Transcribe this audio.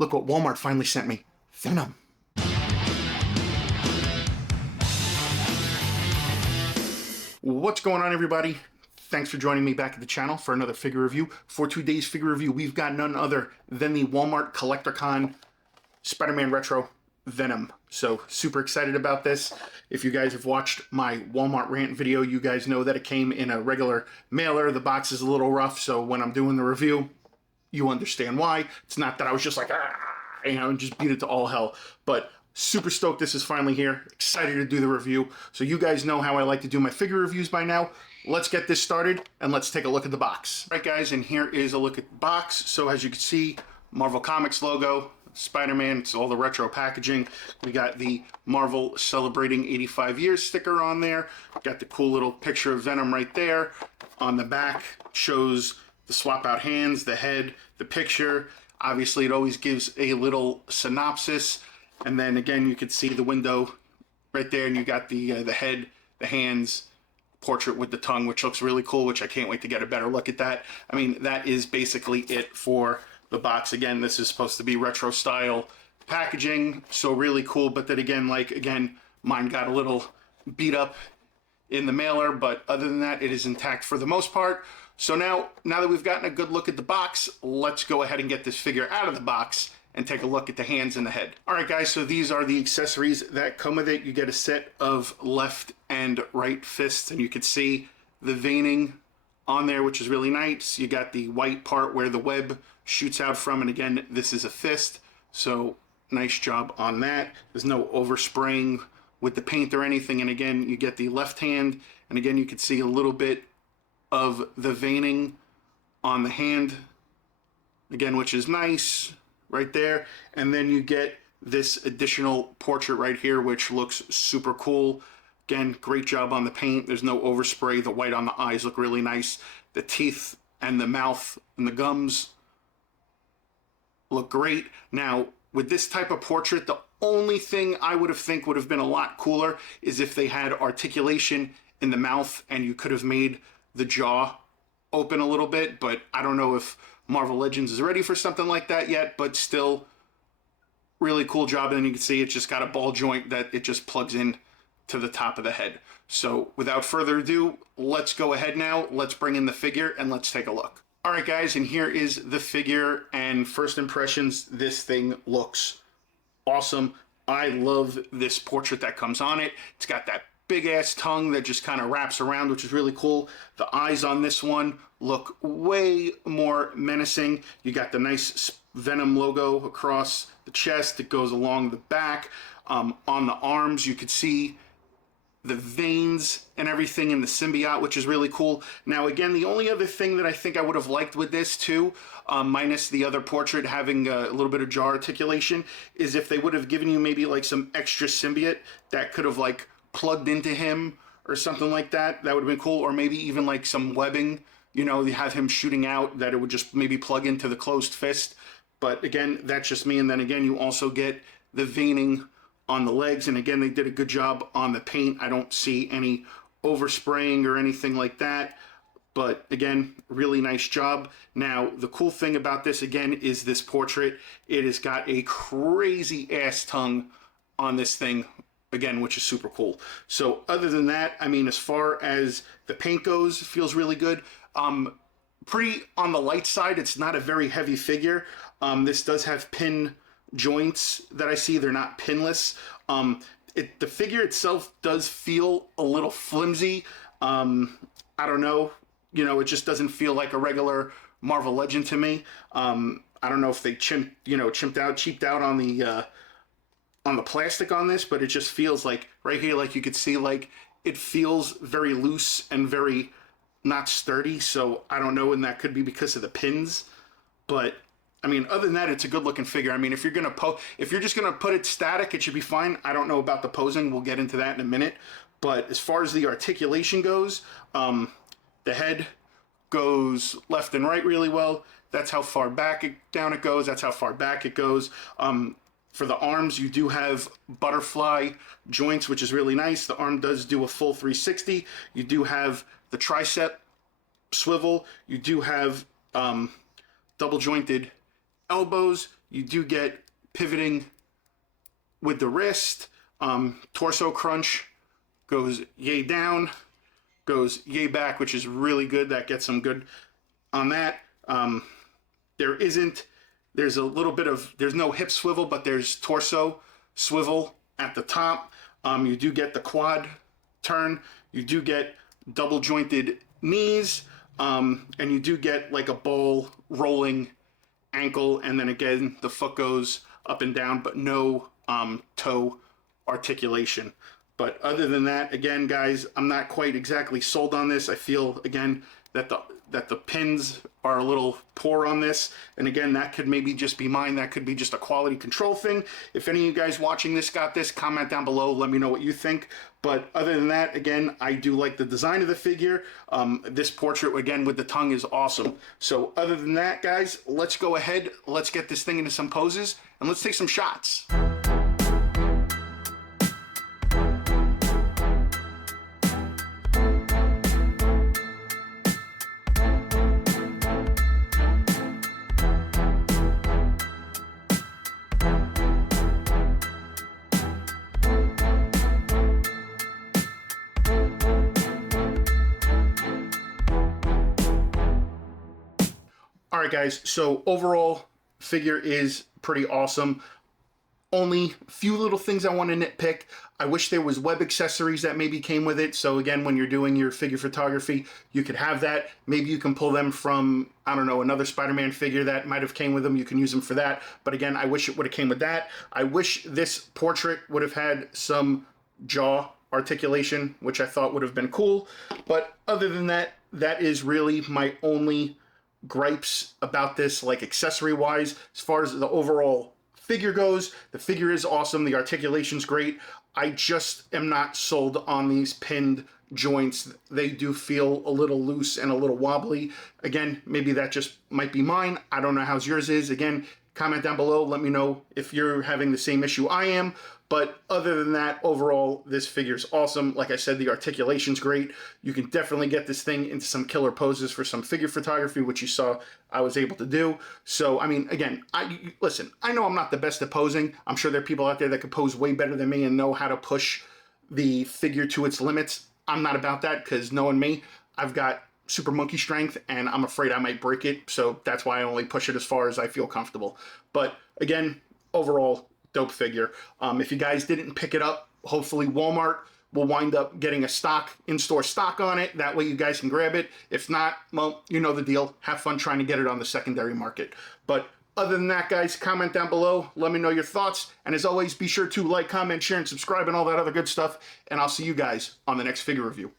Look what Walmart finally sent me. Venom. What's going on, everybody? Thanks for joining me back at the channel for another figure review. For today's figure review, we've got none other than the Walmart Collectorcon Spider-Man Retro Venom. So super excited about this. If you guys have watched my Walmart rant video, you guys know that it came in a regular mailer. The box is a little rough, so when I'm doing the review, you understand why. It's not that I was just like, and just beat it to all hell. But super stoked this is finally here. Excited to do the review. So you guys know how I like to do my figure reviews by now. Let's get this started and let's take a look at the box. All right, guys, and here is a look at the box. So as you can see, Marvel Comics logo, Spider-Man, it's all the retro packaging. We got the Marvel celebrating 85 years sticker on there. Got the cool little picture of Venom right there. On the back shows the swap out hands, the head, the picture. Obviously, it always gives a little synopsis. And then again, you can see the window right there, and you got the head, the hands, portrait with the tongue, which looks really cool, which I can't wait to get a better look at that. I mean, that is basically it for the box. Again, this is supposed to be retro style packaging, so really cool. But then again, mine got a little beat up in the mailer, but other than that, it is intact for the most part. So now that we've gotten a good look at the box, let's go ahead and get this figure out of the box and take a look at the hands and the head. All right, guys, so these are the accessories that come with it. You get a set of left and right fists, and you can see the veining on there, which is really nice. You got the white part where the web shoots out from, and again, this is a fist, so nice job on that. There's no overspraying with the paint or anything, and again, you get the left hand, and again, you can see a little bit of the veining on the hand, again, which is nice right there. And then you get this additional portrait right here, which looks super cool. Again, great job on the paint. There's no overspray. The white on the eyes look really nice. The teeth and the mouth and the gums look great. Now, with this type of portrait, the only thing I would have been a lot cooler is if they had articulation in the mouth and you could have made the jaw open a little bit, but I don't know if Marvel Legends is ready for something like that yet, but still really cool job. And then you can see it's just got a ball joint that it just plugs in to the top of the head. So without further ado, let's go ahead now. Let's bring in the figure and let's take a look. All right, guys, and here is the figure, and first impressions, this thing looks awesome. I love this portrait that comes on it. It's got that big ass tongue that just kind of wraps around, which is really cool. The eyes on this one look way more menacing. You got the nice Venom logo across the chest. It goes along the back. On the arms, you could see the veins and everything in the symbiote, which is really cool. Now, again, the only other thing that I think I would have liked with this too, minus the other portrait having a little bit of jaw articulation, is if they would have given you maybe like some extra symbiote that could have like plugged into him or something like that. That would have been cool. Or maybe even like some webbing, you know, you have him shooting out that it would just maybe plug into the closed fist. But again, that's just me. And then again, you also get the veining on the legs. And again, they did a good job on the paint. I don't see any overspraying or anything like that. But again, really nice job. Now, the cool thing about this again is this portrait. It has got a crazy ass tongue on this thing, again, which is super cool. So other than that, I mean, as far as the paint goes, it feels really good. Pretty on the light side. It's not a very heavy figure. This does have pin joints that I see. They're not pinless. The figure itself does feel a little flimsy. I don't know. You know, it just doesn't feel like a regular Marvel Legend to me. I don't know if they cheaped out on the plastic on this, but it just feels like right here, like you could see, like it feels very loose and very not sturdy. So I don't know, and that could be because of the pins. But I mean, other than that, it's a good looking figure. I mean, if you're just gonna put it static, it should be fine. I don't know about the posing. We'll get into that in a minute. But as far as the articulation goes, the head goes left and right really well. That's how far down it goes. That's how far back it goes. For the arms, you do have butterfly joints, which is really nice. The arm does do a full 360. You do have the tricep swivel. You do have double jointed elbows. You do get pivoting with the wrist. Torso crunch goes yay down, goes yay back, which is really good. That gets some good on that. There's a little bit of, there's no hip swivel, but there's torso swivel at the top. You do get the quad turn. You do get double jointed knees. And you do get like a bowl rolling ankle. And then again, the foot goes up and down, but no toe articulation. But other than that, again, guys, I'm not quite exactly sold on this. I feel, again, that the pins are a little poor on this. And again, that could maybe just be mine. That could be just a quality control thing. If any of you guys watching this got this, comment down below. Let me know what you think. But other than that, again, I do like the design of the figure. This portrait, again, with the tongue is awesome. So other than that, guys, let's go ahead. Let's get this thing into some poses and let's take some shots. All right, guys, so overall figure is pretty awesome. Only a few little things I want to nitpick. I wish there was web accessories that maybe came with it. So again, when you're doing your figure photography, you could have that. Maybe you can pull them from, I don't know, another Spider-Man figure that might have came with them. You can use them for that. But again, I wish it would have came with that. I wish this portrait would have had some jaw articulation, which I thought would have been cool. But other than that, that is really my only gripes about this, like accessory wise. As far as the overall figure goes, the figure is awesome, the articulation's great. I just am not sold on these pinned joints. They do feel a little loose and a little wobbly. Again, maybe that just might be mine. I don't know how yours is. Again, comment down below, let me know if you're having the same issue I am. But other than that, overall, this figure's awesome. Like I said, the articulation's great. You can definitely get this thing into some killer poses for some figure photography, which you saw I was able to do. So, I mean, again, listen, I know I'm not the best at posing. I'm sure there are people out there that could pose way better than me and know how to push the figure to its limits. I'm not about that because knowing me, I've got super monkey strength and I'm afraid I might break it. So that's why I only push it as far as I feel comfortable. But again, overall, dope figure. If you guys didn't pick it up, hopefully Walmart will wind up getting a in-store stock on it. That way you guys can grab it. If not, well, you know the deal. Have fun trying to get it on the secondary market. But other than that, guys, comment down below. Let me know your thoughts. And as always, be sure to like, comment, share, and subscribe and all that other good stuff. And I'll see you guys on the next figure review.